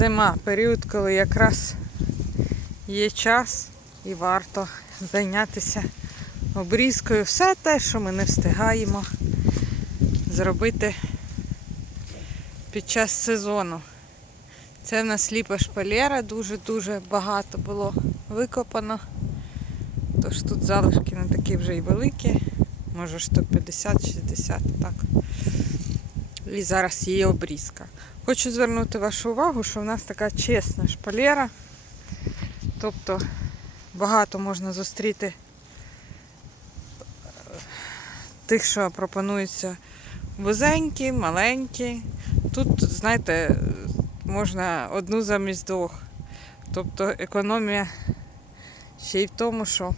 зима, період, коли якраз є час і варто зайнятися обрізкою. Все те, що ми не встигаємо зробити під час сезону. Це в нас ліпа шпалера, дуже-дуже багато було викопано. Тож тут залишки не такі вже й великі, може штук 50-60, так. І зараз її обрізка. Хочу звернути вашу увагу, що в нас така чесна шпалера. Тобто багато можна зустріти е, тих, що пропонуються вузенькі, маленькі. Тут, знаєте, можна одну замість двох. Тобто економія ще й в тому, що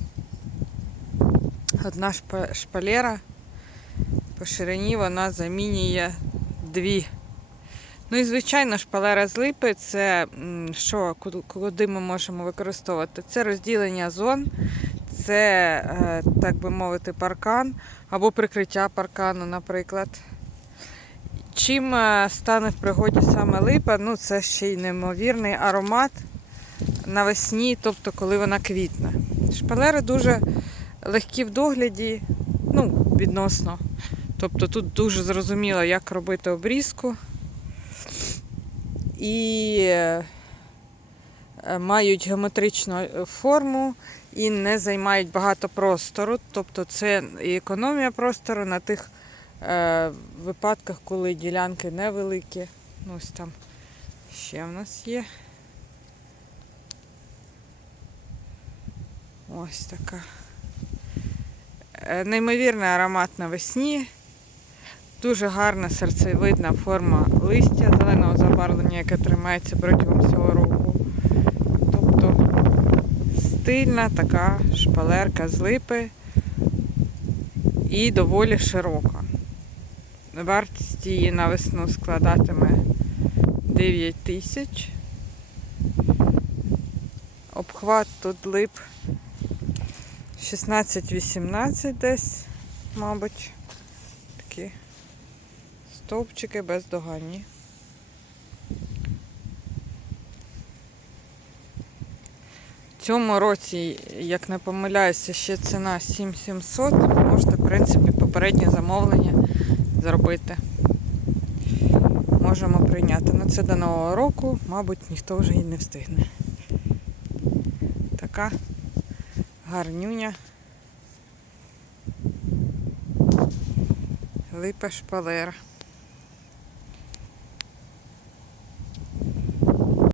одна шпалера по ширині вона замінює дві. Ну і звичайно, шпалера з липи це що, куди- ми можемо використовувати? Це розділення зон, це, е, так би мовити, паркан або прикриття паркану, наприклад. Чим е, стане в пригоді саме липа, ну це ще й неймовірний аромат навесні, тобто коли вона квітне. Шпалери дуже легкі в догляді, ну, відносно. Тобто тут дуже зрозуміло, як робити обрізку. І е, мають геометричну форму і не займають багато простору. Тобто це і економія простору на тих е, випадках, коли ділянки невеликі. Ну, ось там ще в нас є. Ось така. Е, Неймовірний аромат навесні. Дуже гарна серцевидна форма листя зеленого забарвлення, яке тримається протягом всього року. Тобто стильна така шпалерка з липи і доволі широка. Вартість її на весну складатиме 9 тисяч. Обхват тут лип 16-18 десь, мабуть. Такі стовпчики бездоганні. В цьому році, як не помиляюся, ще ціна 7700. Можете, в принципі, попереднє замовлення зробити. Можемо прийняти. Ну це до Нового року, мабуть, ніхто вже і не встигне. Така гарнюня. Липа шпалера.